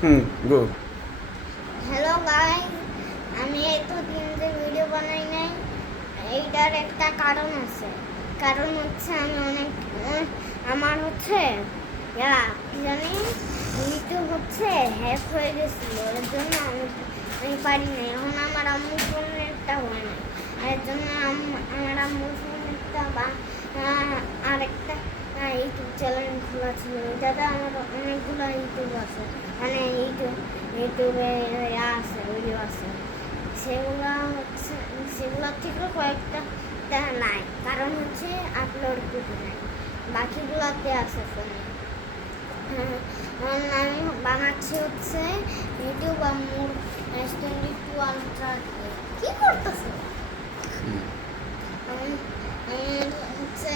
গো। Hello guys, আমি এতদিন যে ভিডিও বানাই নাই, এইটার একটা কারণ আছে। কারণ হচ্ছে আমি আমার হচ্ছে কি জানি ইউটিউব হচ্ছে হ্যাক হয়ে গেছিল, এর জন্য আমি পারি নাই। এখন আমার আম্মুর ফোনেরটা হয় না, এর জন্য আমার আম্মুর ফোনেরটা বা আরেকটা ইউটিউব চ্যানেল খোলা ছিল। এটাতে আমার অনেকগুলো ইউটিউব আছে, মানে ইউটিউবে আছে, ভিডিও আছে। সেগুলোর থেকে কয়েকটা নাই, কারণ হচ্ছে আপলোড করতে নাই, বাকিগুলোতে আছে ফোনে। আমি বানাচ্ছি হচ্ছে ইউটিউব আম্মুর S22 আলট্রা। কি করতেছে? হচ্ছে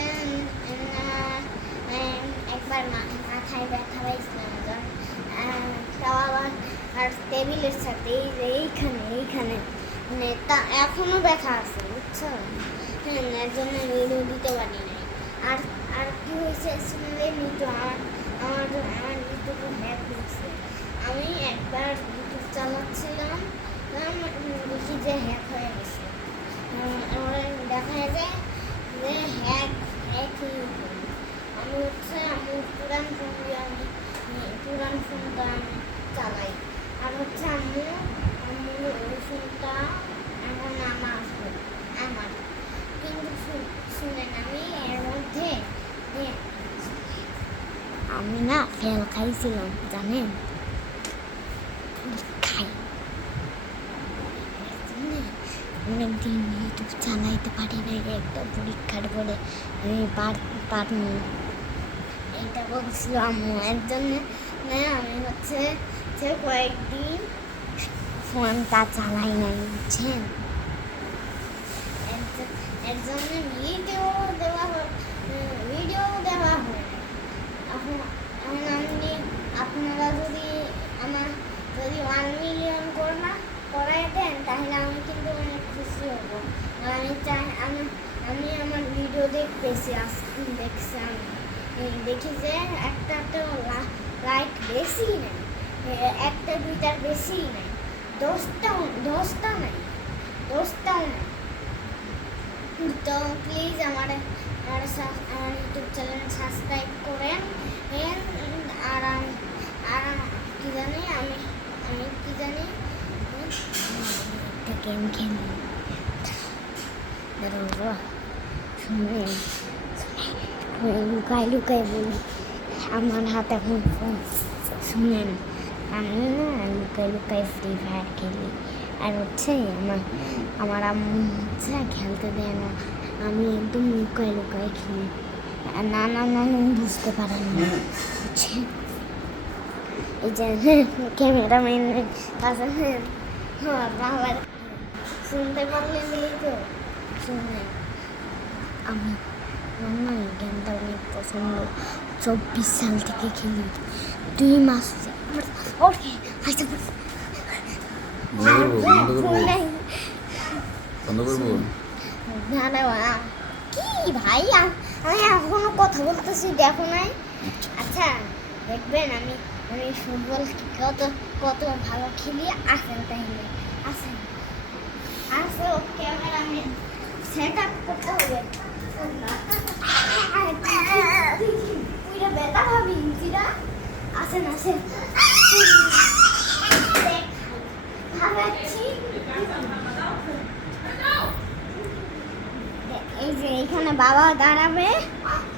একবার মাথায় ব্যথা পাইছিলাম, তাও আবার আর টেবিলের সাথে এইখানে মানে তা এখনো ব্যথা আছে, বুঝছো? এর জন্য ভিডিও দিতে পারি নাই। আর আর কি হয়েছে শুনলে নিতো, আমার ইউটিউবে হ্যাক হয়েছে। আমি একবার ইউটিউব চালাচ্ছিলাম, দেখি যে হ্যাক হয়ে গেছে। দেখা যায় যে আমি হচ্ছে আমার পুরান ফোনটা আমি চালাই, আর হচ্ছে আম্মুর ওই ফোনটা এখন আমার কিন্তু শুনেন, আমি এর মধ্যে আমি না ফেল খাইছিলাম, জানেন? খাই অনেকদিন ইউটিউব চালাইতে পারি না, একটা পরীক্ষার বলে আমি পারিনি। এটা বলছিল আম্মু, এর জন্য আমি হচ্ছে কয়েকদিন ফোনটা চালাই নাই, বুঝছেন? এর জন্য ভিডিও দেওয়া হয় এখন আপনারা যদি আমার 1 মিলিয়ন করায় দেন, তাহলে আমি কিন্তু অনেক খুশি হব। আমি চাই আমি আমার ভিডিও দেখছি, আমি দেখি যে একটা তো লাইক বেশি নেই, একটা দুইটার বেশি নেই, দশটাও নেই। তো প্লিজ আমার ইউটিউব চ্যানেল সাবস্ক্রাইব করেন। আর কি জানি আমি কি জানি একটা গেম খেলি, শুনে লুকাই বলি। আমার হাতে এখন ফোন, শুনেন, আমি না লুকাই ফ্রি ফায়ার খেলি। আর হচ্ছে আমার আম্মু হচ্ছে খেলতে দেয় না, আমি একদম লুকাই খেলি। না বুঝতে পারেন না, বুঝছে? এই যে ক্যামেরাম্যানের কাছে বাবার শুনতে পারলেন, এই তো শুনলেন। আমার না এই গেমটা অনেক পছন্দ, 24 সাল থেকে খেলি, 2 মাস বন্ধ করবো। কি ভাই, আমি এখনো কথা বলতেছি, দেখো নাই? আচ্ছা দেখবেন আমি ফুটবল কত ভালো খেলি। আসেন তাইলে, আসেন ক্যামেরাম্যান সেট আপ করতে হবে। বেতা ভাবি ইঞ্চিরা, আসেন এই যে এইখানে বাবা দাঁড়াবে,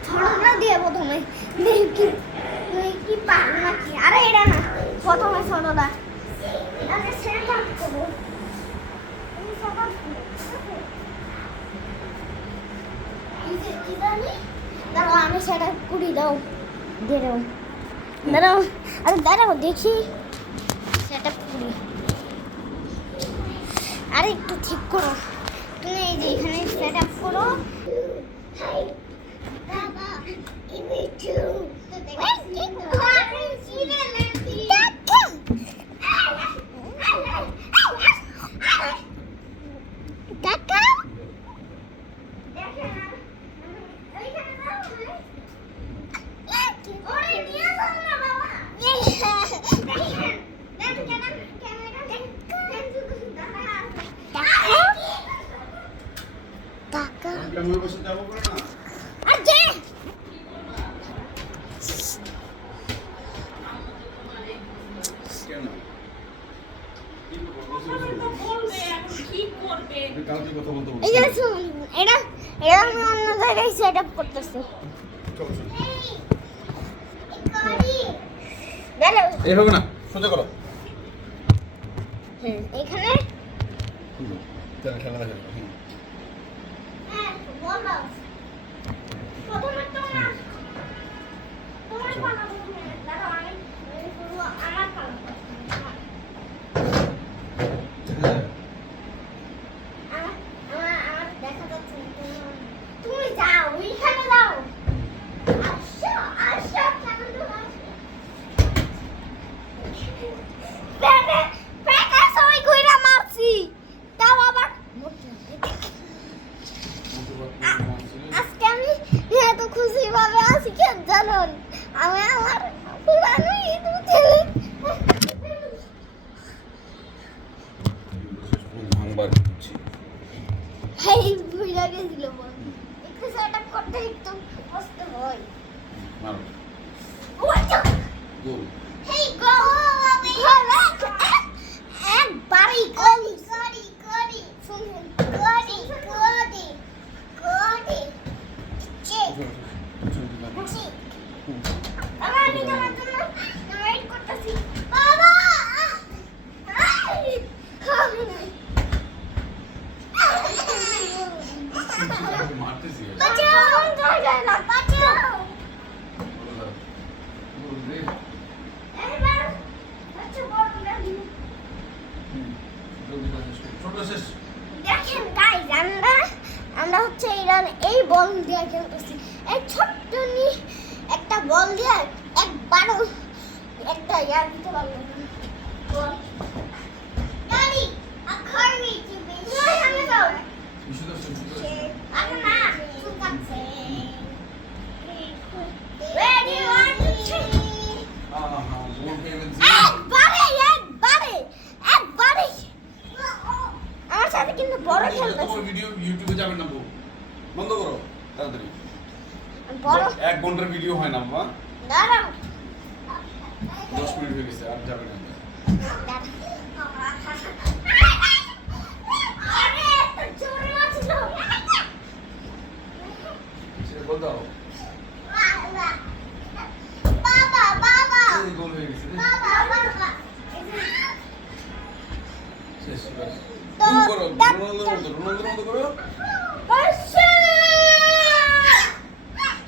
ছোটটা দিয়ে প্রথমে দেখি তুই কি পার নাকি। আরে এটা না, প্রথমে ছোটটা এটাকে সেট আপ করবো। কি জানি, দাঁড়াও আমি সেট আপ করি, দাঁড়াও আরে দাঁড়াও দেখি সেট আপ করি। আরে একটু ঠিক করো তুমি, এই যে এখানে সেট আপ করো। না তো বলবে এখন কি করবে। আমি কালকে কথা বলতে বলছি এই যে শুন, এটা এটা আমি অন্য জায়গায় সেট আপ করতেছি। চলো চলো দাঁড়াও। এইভাবে না সোজা করো এখানে তাহলে খেলা দেখা যাবে বলো প্রথমে তোমার বানাবো। দাঁড়াও, আমি শুরু আমার পালা। আমার দেখা যাচ্ছে না। তুমি যাও, ওইখানে যাও। আসো, আসো, কেমন তো আসো। পেটে সবাই কইরা মারছি। তাও আবার আজকে আমি এত খুশি ভাবে আছি কেন জানুন? আমি আমার পুরানো ইঁদুর ছেলে ভাঙবার করছি এই ভুইলা গেছিল বল। একটু সেট আপ করতে একটু কষ্ট হয়। মারো ওয়াচো গোল হেই গো একবারই গলি গলি গলি শুনুন গলি গলি গলি চেক চেক আমি তোমার জন্য ওয়েট করতেছি বাবা মারতেছি বাঁচাও জায়গা বাঁচাও এবার আচ্ছা বড় লাগি ছোট শেষ দেখেন গাইস আমরা হচ্ছে এই বল দিয়ে খেলতেছি। এই ছোট্ট একটা বল দিয়ে একবারও একটা ইয়ার দিতে পারবো না। বল গাড়ি আখারি কি বেশি আমি যাও আরে না ঠিক আছে রেডি 1 2 3 আহা গোল পেয়ে গেছি একবারে আমার সাথে কিন্তু বড় খেলতেছে তোমার ভিডিও ইউটিউবে যাবে না বন্ধ করো তাড়াতাড়ি বড় 1 ঘন্টার ভিডিও হয় না বাবা দাঁড়াও 10 মিনিট হয়ে গেছে আর যাবে না আরে এত জোরে মারছিল সে বল দাও বাবা এই গোল হয়ে গেছে রে। বাবা শেষ বাস তো গোল করো রোনালদোর মতো করো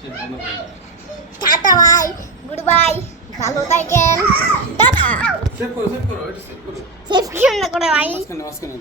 শেষ বন্ধ করো টাটা বাই গুড বাই ভালো থাকেন টাটা সেভ করো এটা সেভ করো সেফ কেমন করে ভাই মাঝখানে